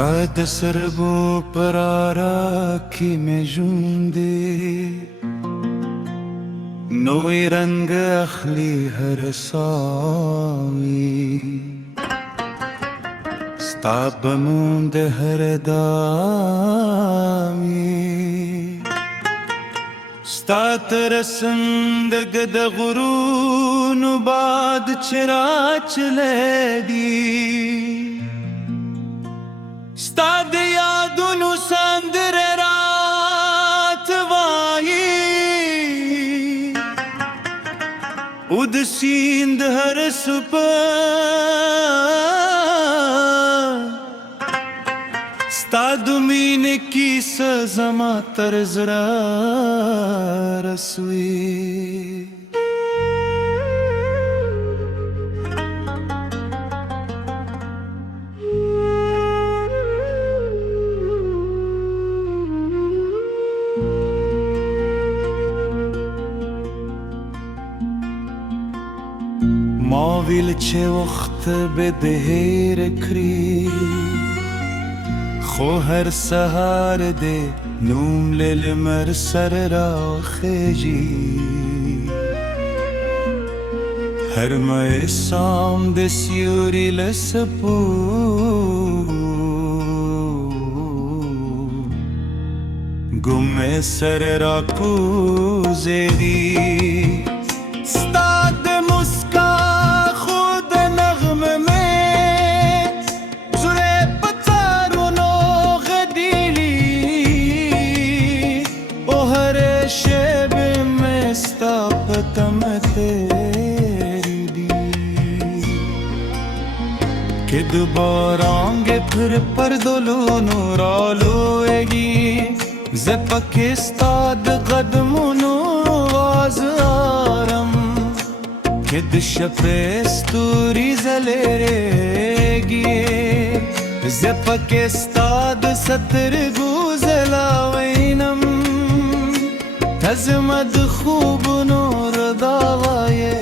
ستاد سربو پرارا کی میں ژوندې نوی رنگ اخلی هر ساوی ستا بموند هر دامی ستا ترسم دگد غرون باد چرا چلے دی ستا د یادونو سندر رات وایی او د سیند هر سپه ستا د مینې کیسه زما تر زړه رسوي ما ویل چې وخت به د هیر کړي خو هر سهار دې نوم له لمر سره راخېږي هر مې سام د سیوري له څپو ګمې سره راکوزېږي کہ دوبارہ آنگے پھر پردولونو رالوئگی زپکستاد قدمونو آواز آرم کہ دشپستوری زلیرگی زپکستاد سترگو زلاوینم تزمد خوب نور داوائے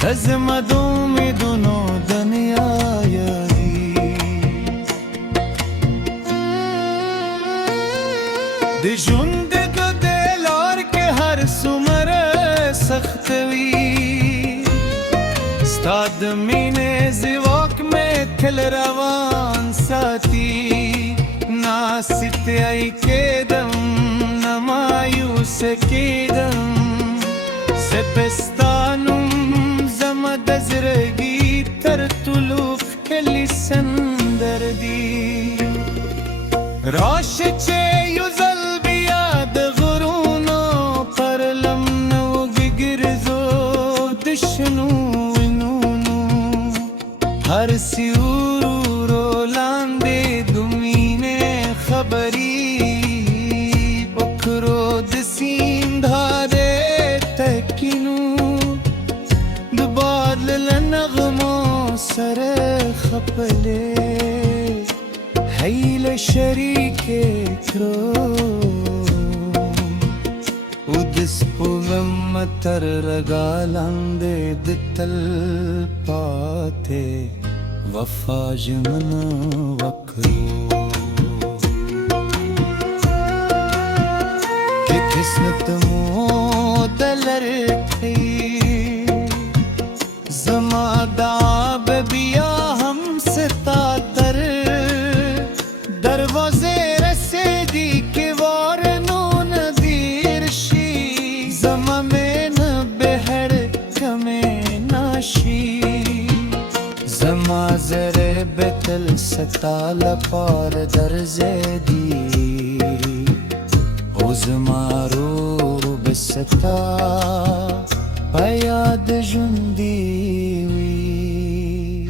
تزمد امیدونو دنیا یاری دی ژوند د لار کې هر څومره سخت وي ستا د مینې ځواک مې تل روان ساتي ناستیای کېدم نه مایوس کېدم سپستانم زما د زړګي تر ټولو ښکلي سندر دی راشه چې یو ځل بیا د غرونو پر لمنو وګرځو د شنو وینونو هر سیورو لاندې د مینې خبرې وکړو د سیند هارې تکینو د باد له نغمو سره خپلې هیله شریکې کړو او د سپوږم تر رګا لاندې د تل پاتې وفا ژمن وکړو کہ قسمت مو دلر کئی زما داب بیا ہم ستا تر دروازے رسیدی کہ وارنو ندیر شی زما میں نہ بہر کمیں ناشی زما زر بتل ستا لپار در زیدی او زما رو بستا پیاد ژوندی وي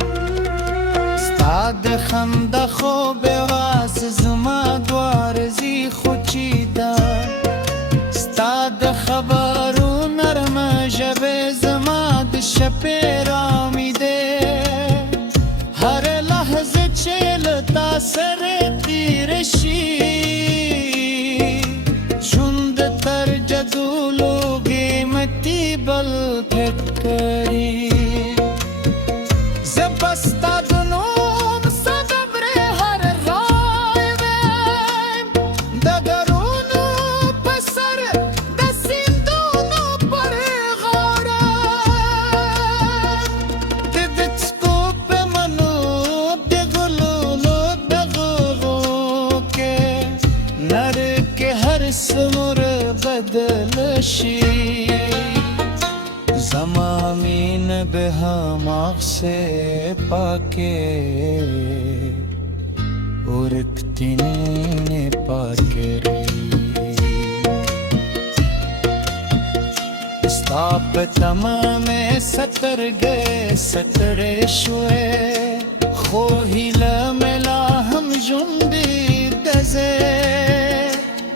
ستا د خندا خوب واس زما دوارزي خوچیدا ستا د خبرو نرمه ژبې زما د شپې رامیدې هر لحظه چې له تا سره تیر شي ژوند تر جدولو قیمتي بل پټ کړي زبستا د نوم صدم رشی زمامین به هماغ سے پاکے ورکتنین پاکے ستاپ تمام ستر گئے سترے شوے خوہی لملا ہم جندی دزے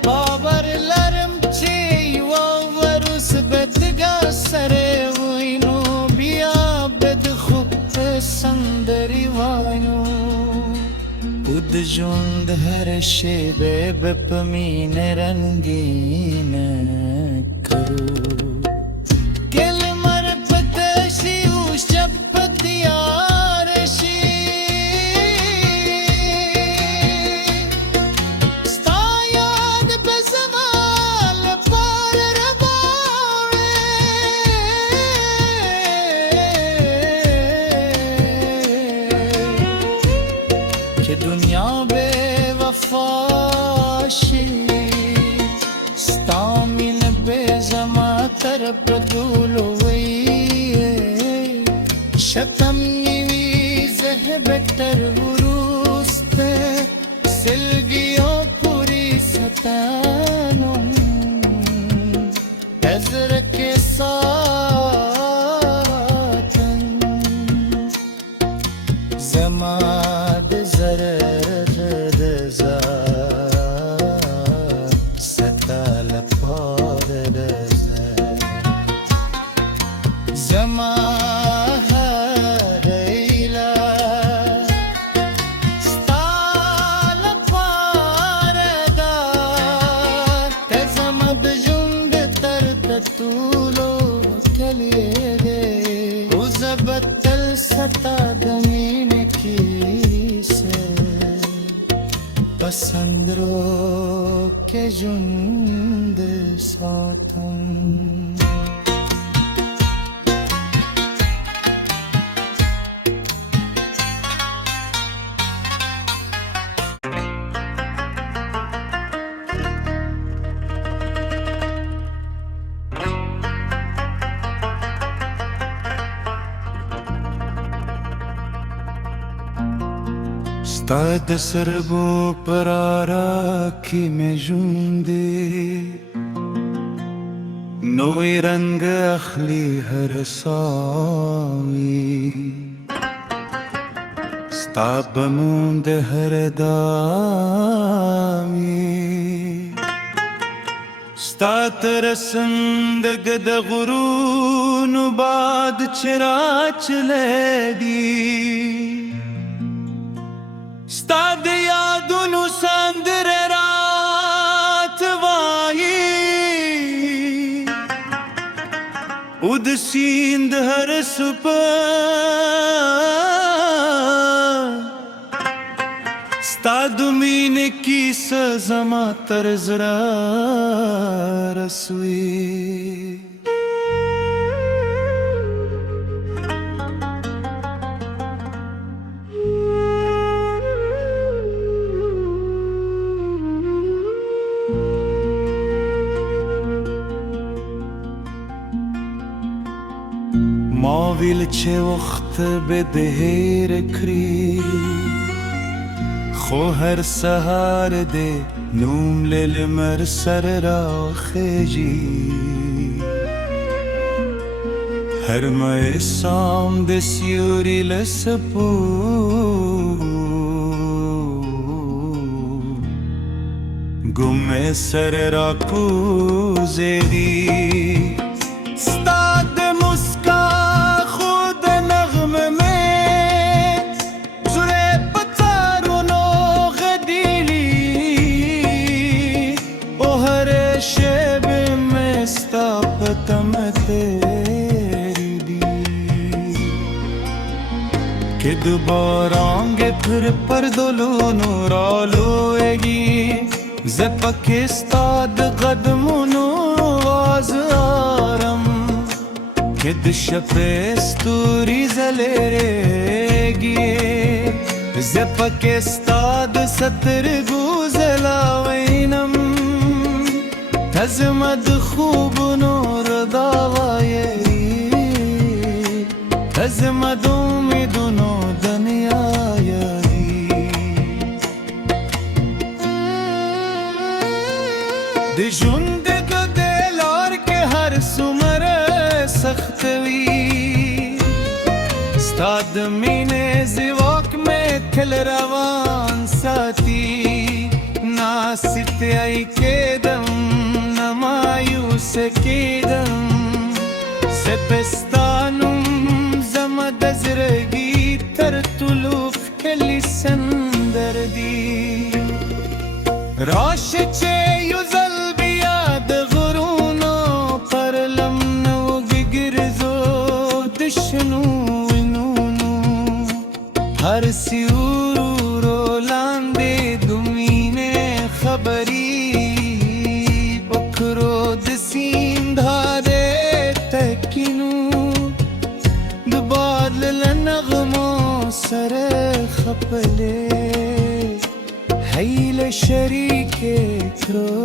باور لرم چی وورس بدگا سرے وینو بیا بد خوب سندری وایو ود جند هر شیبه بپمین رنگین کرو दुनिया बेवफाशी स्तामिन बेजमा तरप दूलोई शतम यवी जहबतर उरुस्ते सिलगियो पूरी सतानो नजर के साथन जमाद زرد دزار ستال پاد دزار زما هریلا ستال پاد دار تزما بجند ترد طولو کلی دے وزبتل ستا دمین کی पसंदरो के जुंद साथम ستاد سربو پرارا کی میں جوندے نوی رنگ اخلی ہر ساوی ستاب موند ہر داوی ستات رسندگ د غرون باد چرا چلے دی ستاد یادونو سندر رات وائی ود سیند ہر سپا ستاد مین کی سزما ترزرا رسوی ماویل چه وقت به دهیر کری خو هر سهار ده نوم للمر سر را خیجی هر مای سام ده سیوری لسپو گم سر را کوزیدی کہ دوبارہ آنگے پھر پردولو نورالوئگی زپکستاد قدمونو آز آرم کہ دشپستوری زلیرگی زپکستاد ستر گوزلاوینم أزمد خوب نور داوایری أزمد امید نو دنیایری د ژوند د لار کې هر څومره سخت وي ستا د مینې ځواک مې تل روان ساتي ناستیای کېدم نه مایوس کېدم سپستانم زما د زړګي تر ټولو ښکلي سندر دي راشه چې یو ځل بیا د غرونو پر لمنو وګرځو د شنو وینونو هر سیورو لاندې د مینې خبرې پکرو د سیند هارې تکینو د باد له نغمو سره خپلې هیله شریکې کړو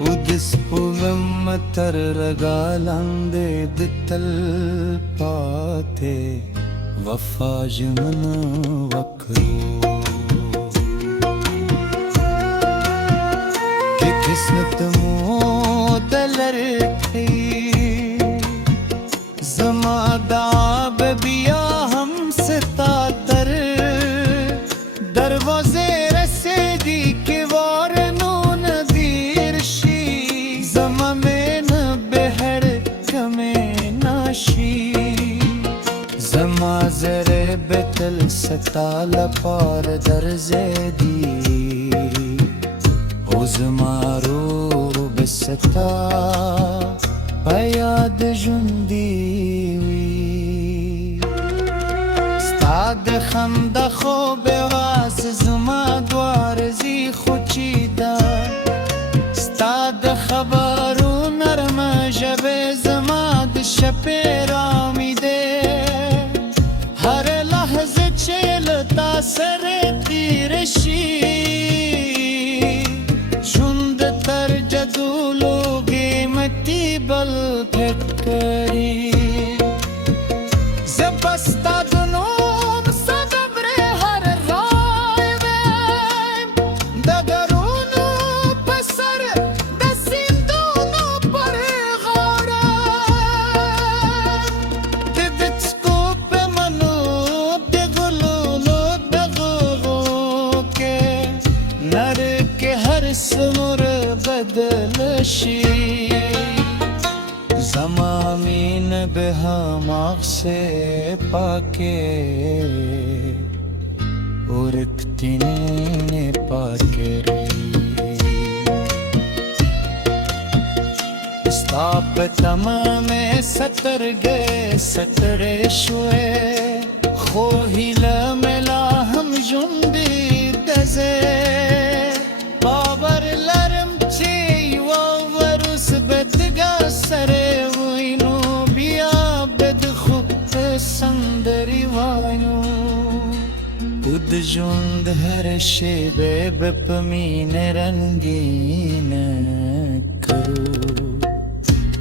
او د سپوږم تر رګا لاندې د تل پاتې وفا ژمن وکړو که قسمت مو د لرکې زما دا به بیا هم ستا تر دروازه رسیدی که وار نو ندیر شي زما مین به هر کمه ناشي زما زره بتل ستا لپار درزیدی او زما رو به ستا پیاد ژوندی وي ستا د خندا خوب واس زما دوارزي خوچیدا ستا د خبرو نرمه ژبې زما د شپې رامیدې هر لحظه چې له تا سره تیر شي ژوند تر جدولو قیمتي بل پټ کړي زه به ستا د نوم صدبرې هر رای ویم د غرونو په سر د سیندونو پر غاړه د څپو په منو د ګلونو د غوغو کې نر کې هر څومره بدل شي زما مین به هماغ سے پاکے اور اکتنے پاکے رہی ستا په تمام سترګې ستړې شوې خو هیله مې لا هم ژوندۍ ګرځې باور لرم چې یوه ورځ به دغه سره وینو بیا به د خوب سندرې وایو او د ژوند هره شېبه به په مینه رنګینه کړو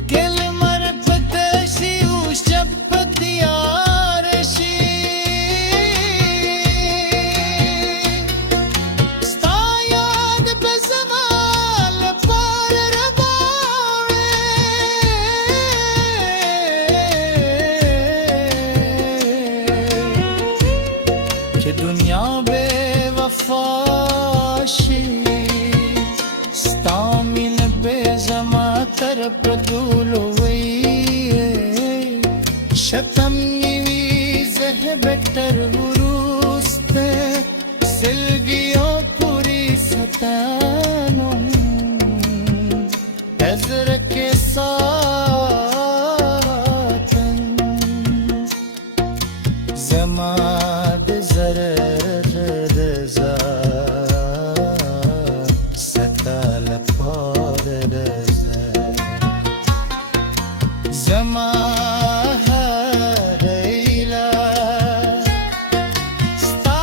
که لمر په تشي اوس شب په تیار شي ستا یاد به زما لپاره رواوړې چې دنیا بې وفا شي ستا مینه به زما تر پرګولو وي شتم یې وي زه به تر وروسته سلګیو پورې ستانم زړه کې ساتم زما د زړه د ذات ستا لپاره د زما هر ایله ستا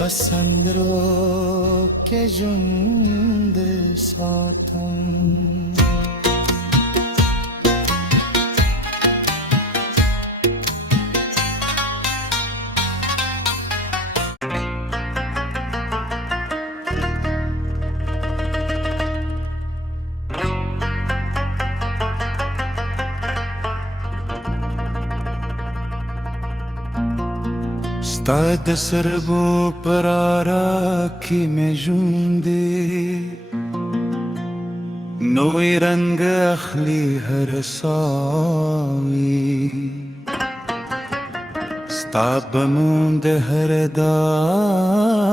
بسندرو که ژوند ساتم ستا د سربو پرارا کی میں ژوندې نوی رنگ اخلی هر ساوی ستا بموند هر داوی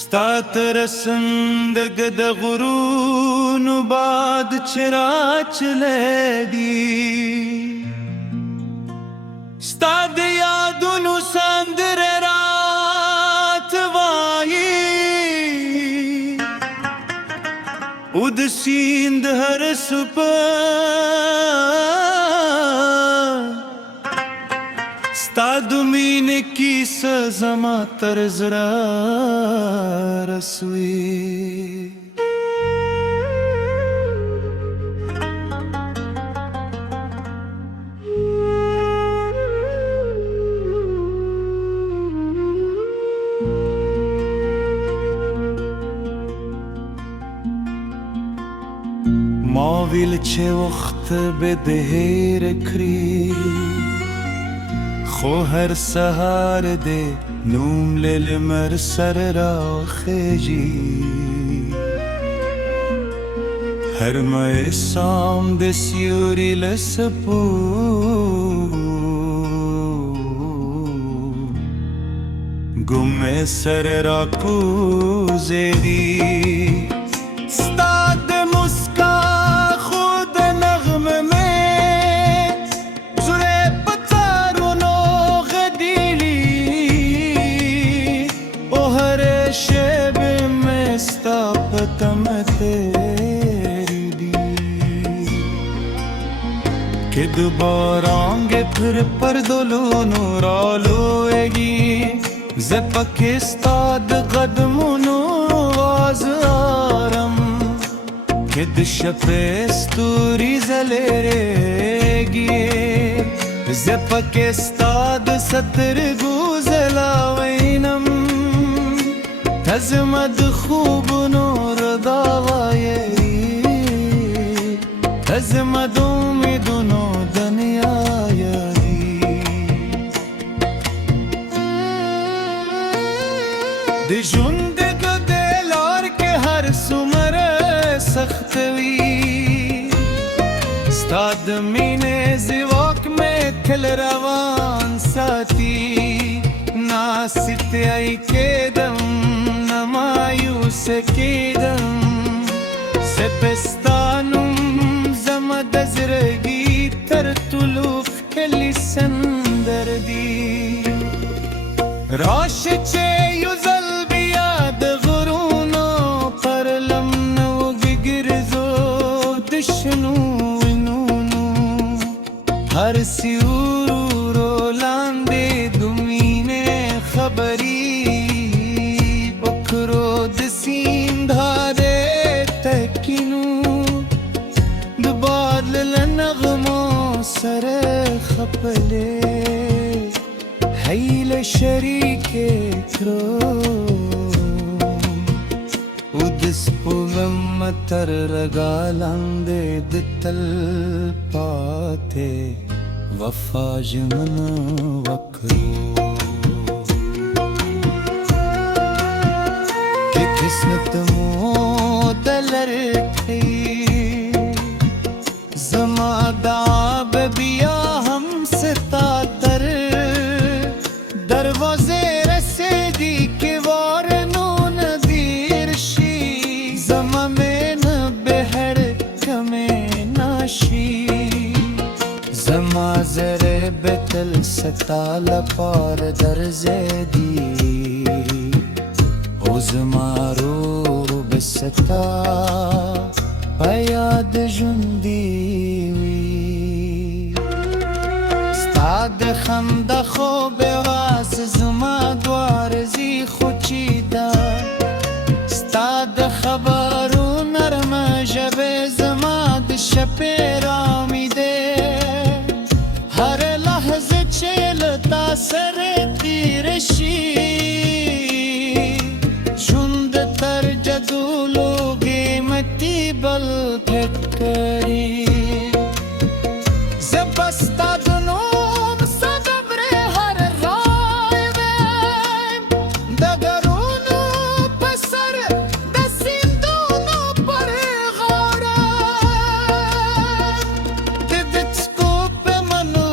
ستا ترسندگ د غرونو باد چرا چلے دی ستا د یادونو سندر رات وایی او د سیند هر سپا ستا د مینې کیسه زما تر زړه رسوي ما ویل چې وخت به د هیر کړي خو هر سهار دې نوم له لمر سره راخېږي هر مې سام د سیوري له سپو ګمې سره راکوزېږي کہ دوبارہ آنگے پھر پردولونو رالوئگی زپکستاد قدمونو آز آرم کہ دشپستوری زلیرگی زپکستاد ستر گوزلاوینم تزمد خوب نور داوائے تزمد امیدونو دنیا یاری دی ژوندګ د لار کې هر څومره سخت وي ستا د مینې ځواک مې تل روان ساتي ناستیای کېدم نه مایوس کېدم سپستانم زما د زړګي تر ټولو ښکلي سندر دی راشه چې یو ځل بیا د غرونو پر لمنو وګرځو د شنو وینونو هر سیورو لاندې د مینې خبرې وکړو د سیند هارې تکینو د باد له نغمو سره خپلې هیله شریکې کړو او د سپوږم تر رګا لاندې د تل پاتې وفا ژمن وکړو کہ قسمت مو دلر کړي زما داب بیا هم ستا تر دروازے رسیدی کہ وارنو ندیر شی زما میں نہ بہر کمیں ناشی زما زر بتل ستا لپار در زیدی او زما رو بستا پیاد ژوندی وی ستا د خندا خوب واز سره تیر شي ژوند تر جدولو قیمتي بل پټ کړي زه به ستا د نوم صدبرې هر رای ویم د غرونو په سر د سیندونو پر غاړه د څپو په منو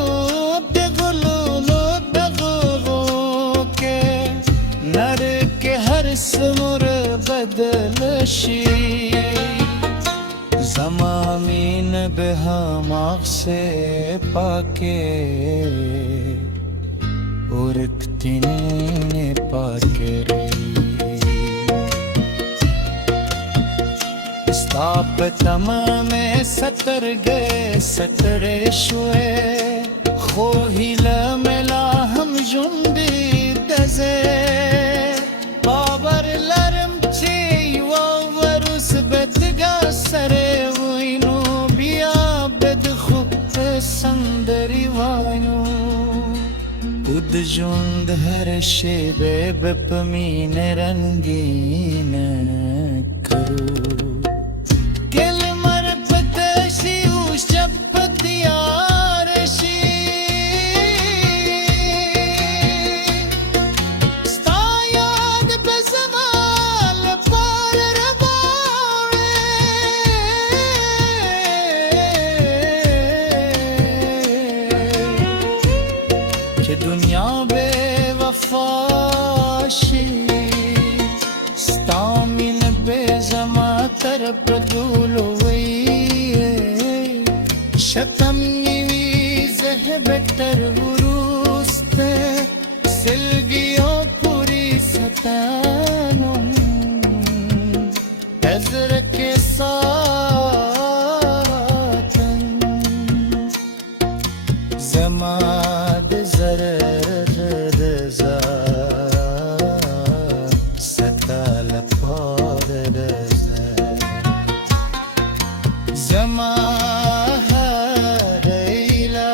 د ګلونو د غوغو کې نر کې هر څومره بدل شي زما مین به هم آँख से पाके उड़ती ने पाके स्ताप तमाम सतर गए सतरे शुए खो हिला मिला हम जुंदी दजे बाबर लरम ची वरुस बदगा सरे वइनो बिया बद खुब संदरी वायनो उद जुंद हर शेबे बपमीन रंगीन करो गल मर पतशी उस चपतियार शी स्तायाद बजमाल पार रबावे कि दुनिया बेवफाशी स्तामिन बेजमा तरफ दूलो शतम निवी जहबतर उरुस्त सिलगियो पूरी सतानो नजर के सातन जमाद जरर रजा सताल पार रजा जमा हरैला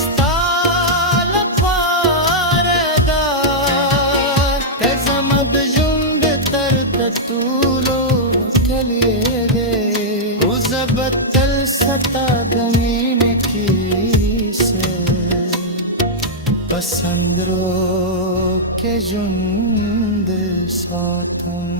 स्ताल पारदा तजमद जुंद तरद तूलो कले दे उजबतल सता गमीन की से पसंदरो के जुंद सातम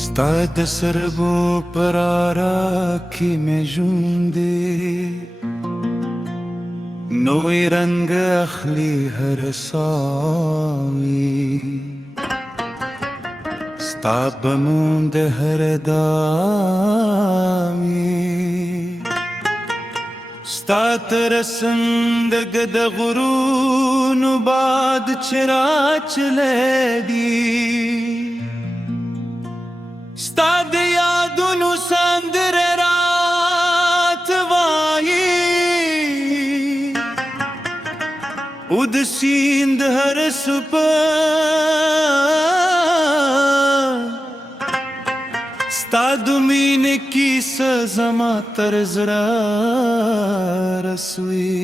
ستا د سربو پر راکی میں ژوندې نوی رنگ اخلی هر ساوی ستا بموند هر داوی ستا ترسم دگ د غرونو باد چرا چلے دی ستا د یادونو سندره رات وایي او د سیند هر سپه ستا د مینې کیسه زما تر زړه رسوي